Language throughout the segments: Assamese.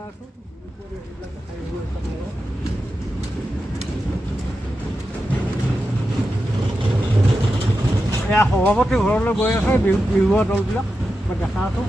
এয়া সভাপতি ঘৰলৈ গৈ আছে বিহুৱা দলবিলাক মই দেখা আছোঁ।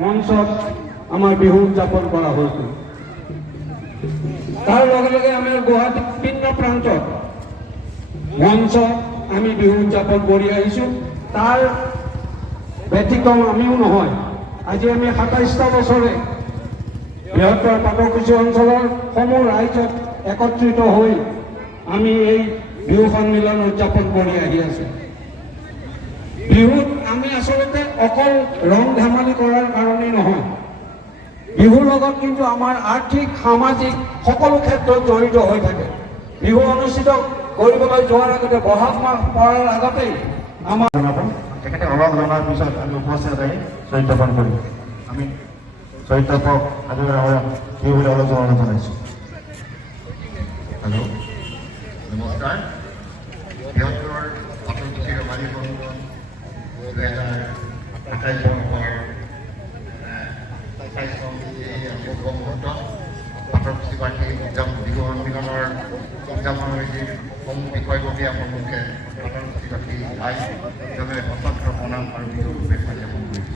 মঞ্চত আমাৰ বিহু উদযাপন কৰা হৈছিল। তাৰ লগে লগে আমাৰ গুৱাহাটী বিভিন্ন প্ৰান্তত মঞ্চত আমি বিহু উদযাপন কৰি আহিছোঁ। তাৰ ব্যতিক্ৰম আমিও নহয়। আজি আমি ২৭টা বছৰে বৃহত্তৰ পাটকুছি অঞ্চলৰ সমূহ ৰাইজত একত্ৰিত হৈ আমি এই বিহু সন্মিলন উদযাপন কৰি আহি আছোঁ। বিহুত আমি আচলতে অকল ৰং ধেমালি কৰাৰ কাৰণেই নহয়, বিহুৰ লগত কিন্তু আমাৰ আৰ্থিক সামাজিক সকলো ক্ষেত্ৰত জড়িত হৈ থাকে। বিহু অনুষ্ঠিত কৰিবলৈ যোৱাৰ আগতে বহাগ মাহ পৰাৰ আগতেই আমাৰ তেখেতে অলপ জনাৰ পিছত আমি উপস্থিত আহি চৰিত্ৰপান কৰিম। আমি চৰিত্ৰপক আজি বিহু বুলি অলপ জনাব জনাইছোঁ। হেল্ল', নমস্কাৰ। বৃহত্তৰ পাটকুছি ৰঙালী বন্ধন ২০২৮ বৰ্ষৰ ২৭ চন শুভ মুহূৰ্তত পাটকুছি বাৰ্ষিক বিহু সন্মিলনৰ উদযাপনবিধিৰ সমূহ বিষয়ববীয়া সন্মুখে পাটকুছিবাসী আই জনে সশস্ত্ৰ প্ৰণাম আৰু বিহু শুভেচ্ছা জ্ঞাপন কৰিছে।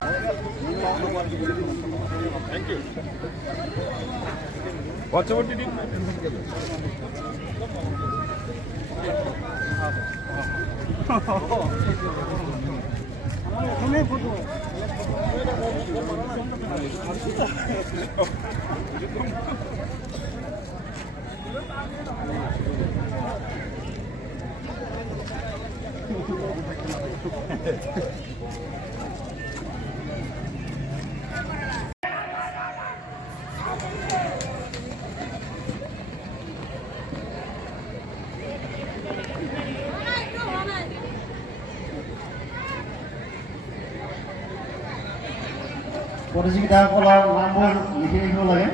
প্ৰতিযোগিতাসকলৰ নামবোৰ লিখি ৰাখিব লাগে।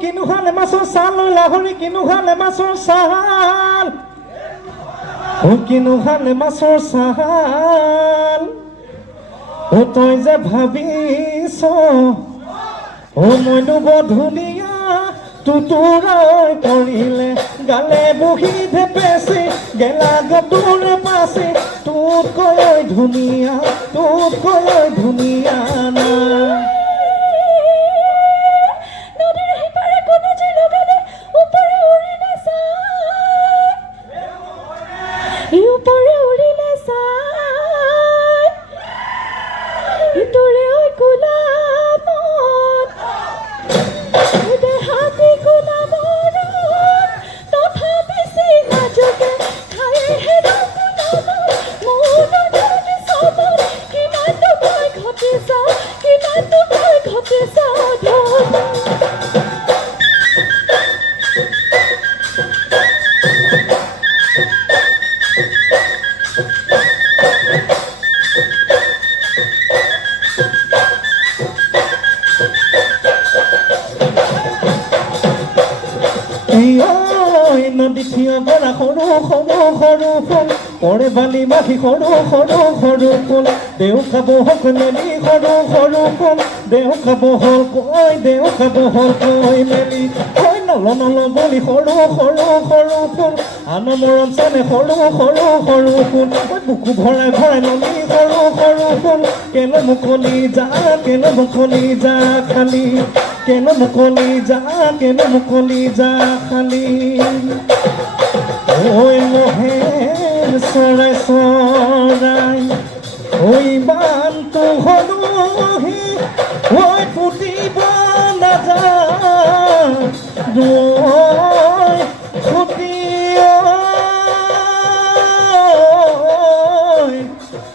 কিনো খালে মাছৰ ছাল ঐ লাহৰি কিনো খালে মাছৰ ছাল কিনো খালে মাছৰ ছাল তই যে ভাবিছ মইনো বৰ ধুনীয়া তুতুৰাই কৰিলে গালে বহি ধেপেচি গেলা গতুৰে পাচি তোতকৈ ধুনীয়া না নদীৰ সিপাৰে কোনো যে লগালে ওপৰে উৰিলে চাই ইটোৰে গোলামত দেহাতি গোলামত তথাপি চিনাজকে খাই হেৰা গোলামত মোৰ নদী চবত কিমানটো মই ঘটিছা নদী থিয় পৰা সৰু ফুল পৰে বালি মাখি সৰু ফুল দেউ খাব হক মেলি সৰু ফুল দেউ খাব হল কৈ মেলি কৈ নল বুলি সৰু ফুল আন মৰম চানে সৰু ফুল বুকু ভৰাই নলি সৰু ফুল কেলে মুকলি যা খালি কেলে মুকলি যা খালি ঐ মহেৰ চৰাই ঐ বানটো হলহি ঐ ফুটিব নাযায় ফুটি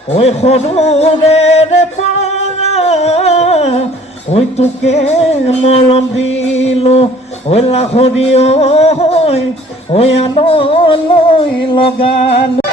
ঐ সৰুৰে পৰা ঐ তোকে মৰম দিলো ঐ লাহৰি ঐ আনলৈ লগালো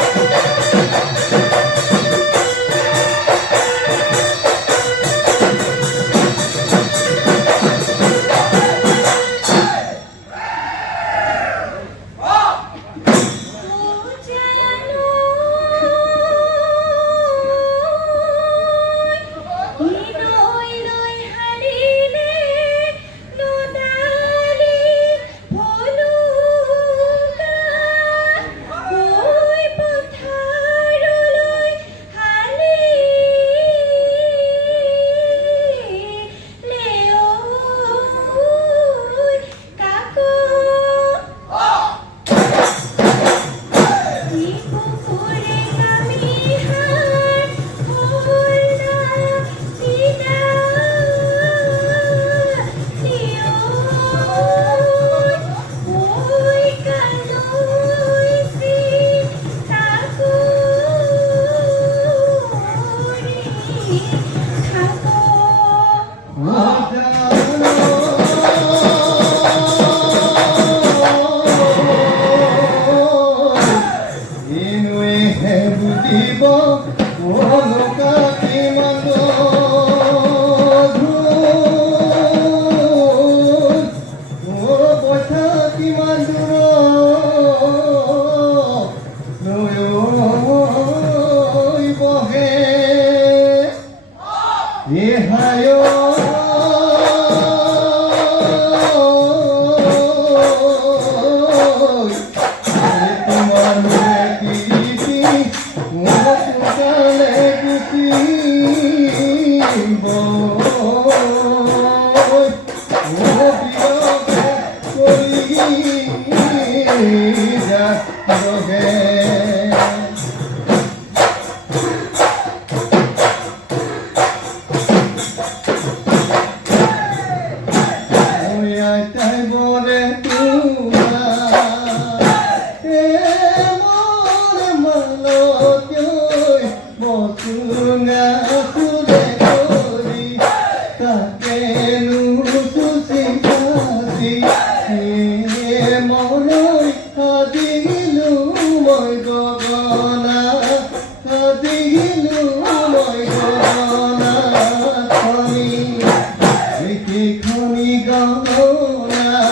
Khoni gona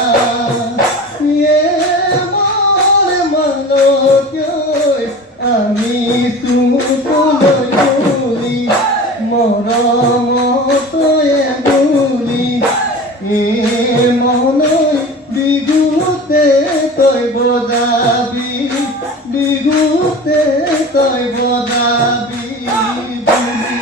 মনে মানকৈ আমি চুকলৈ বুলি মৰমতয়ে বুলি মনৈ বিহুতে তই বজাবি বিহুতে তই বজাবি বুলি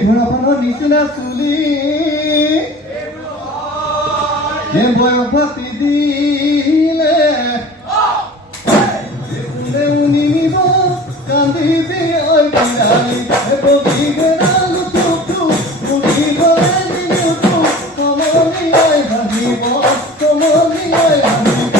ঘোড়াখনৰ নিচিনা চুলি বয়সী দিলে নিব কান্দিবি অইনালি বগি গেৰালো টুকু বগি গলে দিনটো কমলি ঐ ভাবিব কমলি ঐ ভাবিব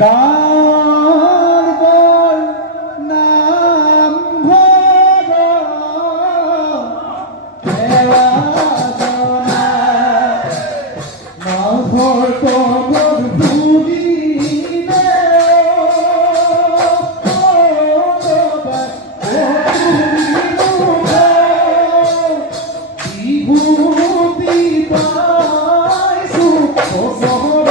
কাৰবাৰ নাম ভৰ সেৱা জনা নাভৰ কবৰ ফুলিলে বিভূতি পাইছোঁ চহৰৰ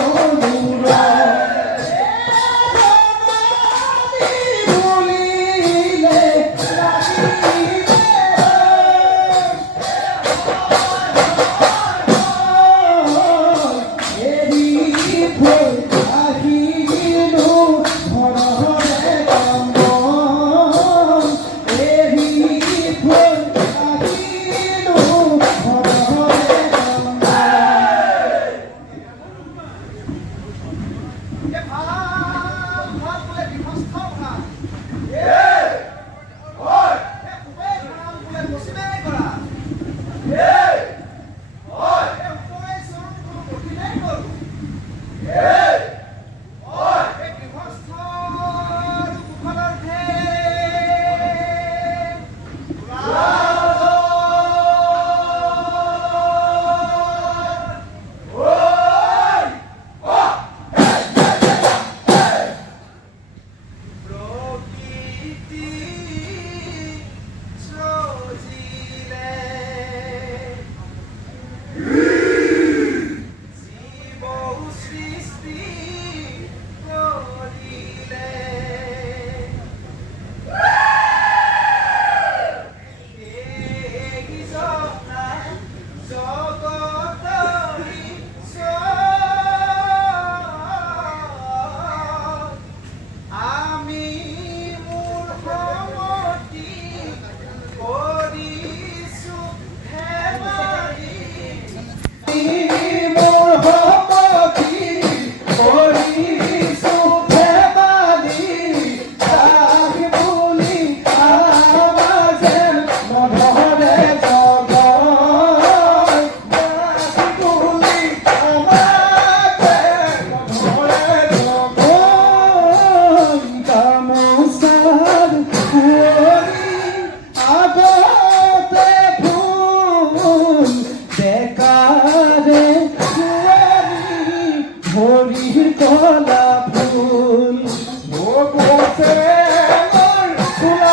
কলা ফুল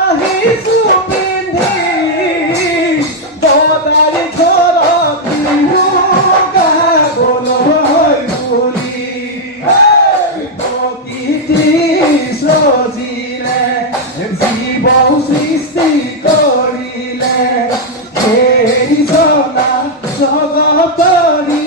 আহিছো পিন্ধি বদাৰি ঘৰত বিহু গাবলৈ বুলি প্ৰকৃতি সজিলে জীৱ সৃষ্টি কৰিলে সেই জনা জগতৰি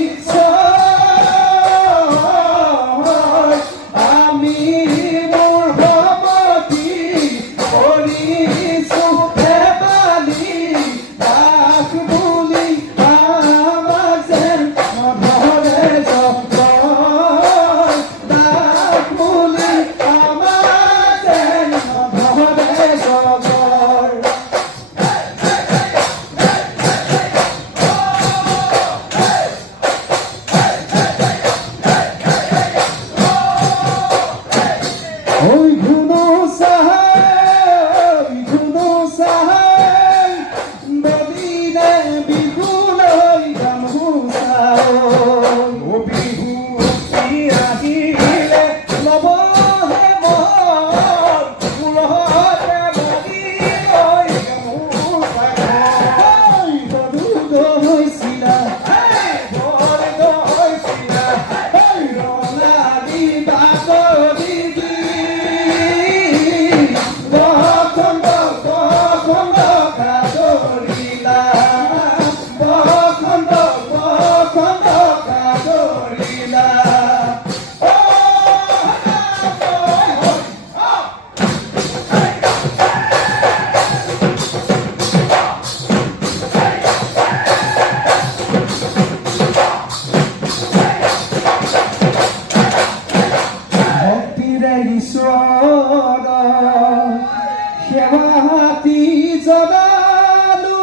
সেৱাতি জনালো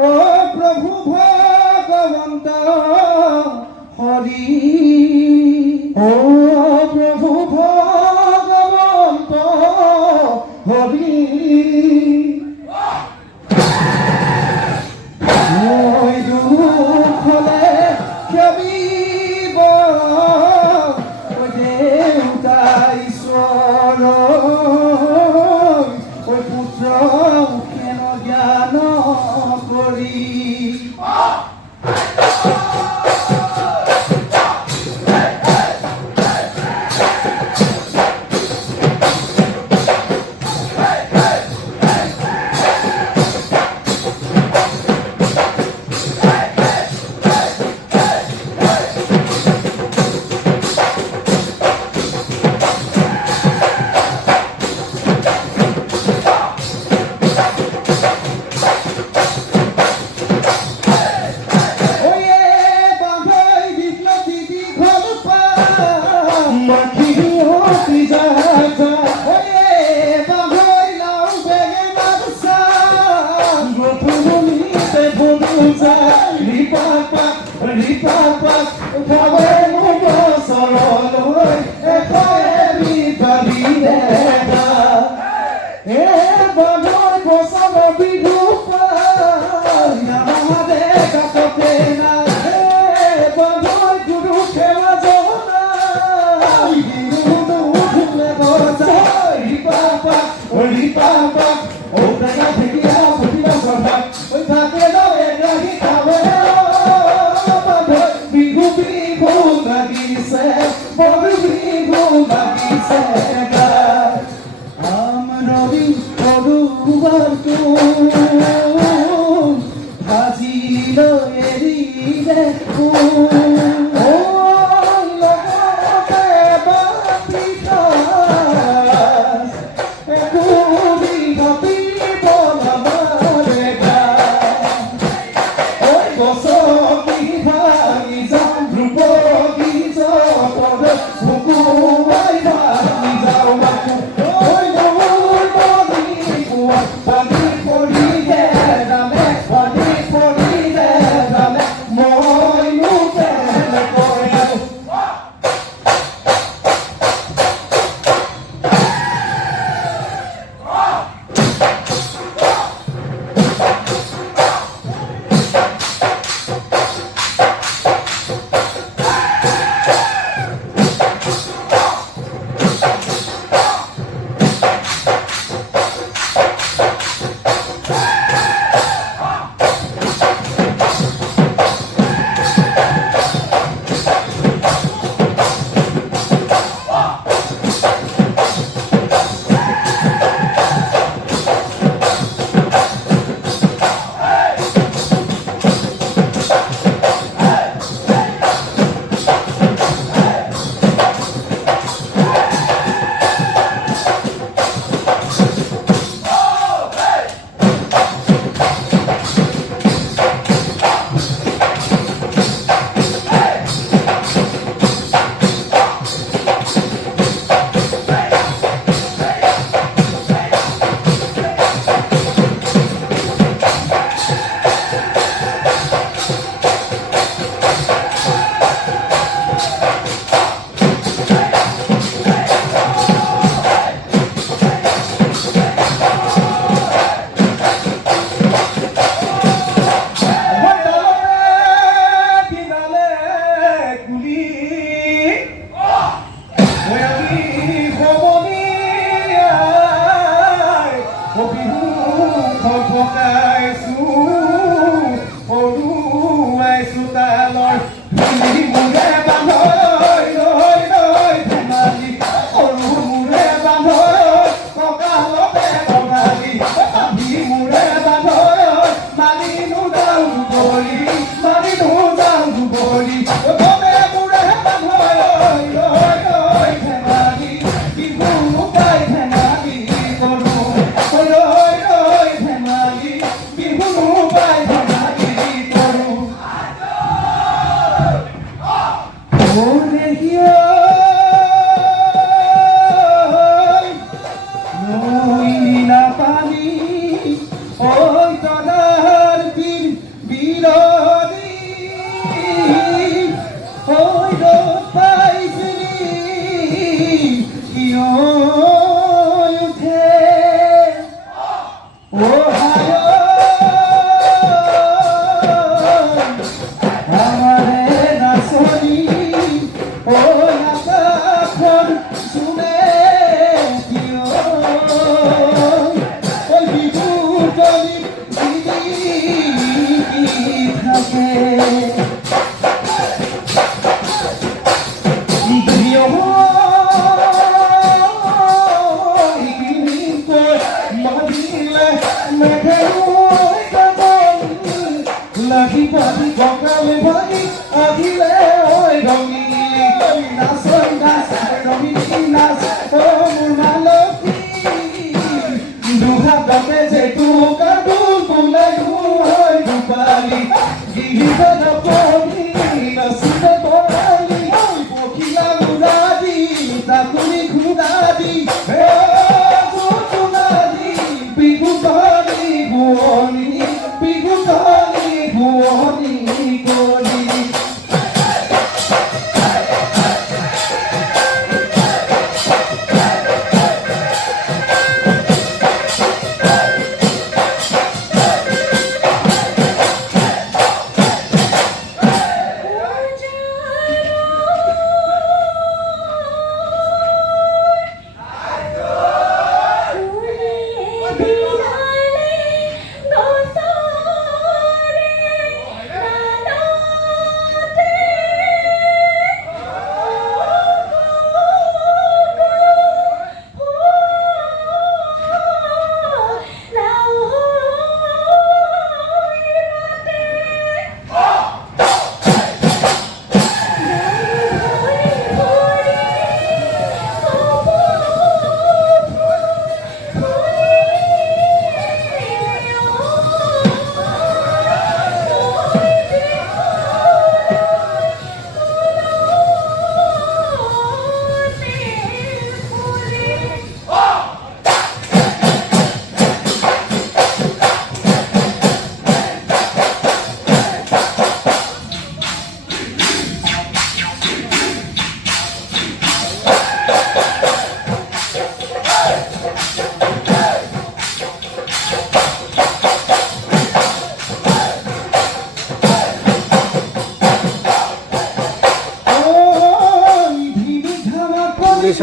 ও প্ৰভু ভগৱন্ত হৰি ও ৰিপাপাক উঠাবে মোক চৰলৈ এখনি বালি দেখা এ বানৰ বচন বিহু নামাদে কাকতে না বানৰ গুৰু খেলা জনা বিহু উঠিলে বজা ৰিপাপাক ওটাই থেকে প্ৰতিভা সভা ওই থাকে দে ৰাহি খাবে বিহু বিহু লাগিছে বড় বিহু লাগিছে আমাৰই সৰুবাৰটো ভাজিল এৰিলে লগতে বাতি আমাৰে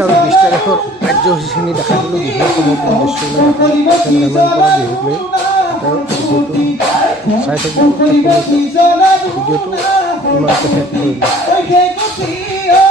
আৰু 20 তাৰিখৰ কাৰ্যসূচীখিনি দেখাই দিলোঁ বিহুৰ সমগ্ৰ দৃশ্যবিলাক কেমেৰামেন পৰা বিহুক লৈ তেওঁৰ ভিডিঅ'টো চাই থাকিব ভিডিঅ'টো ইমানতে শেষ কৰিলোঁ।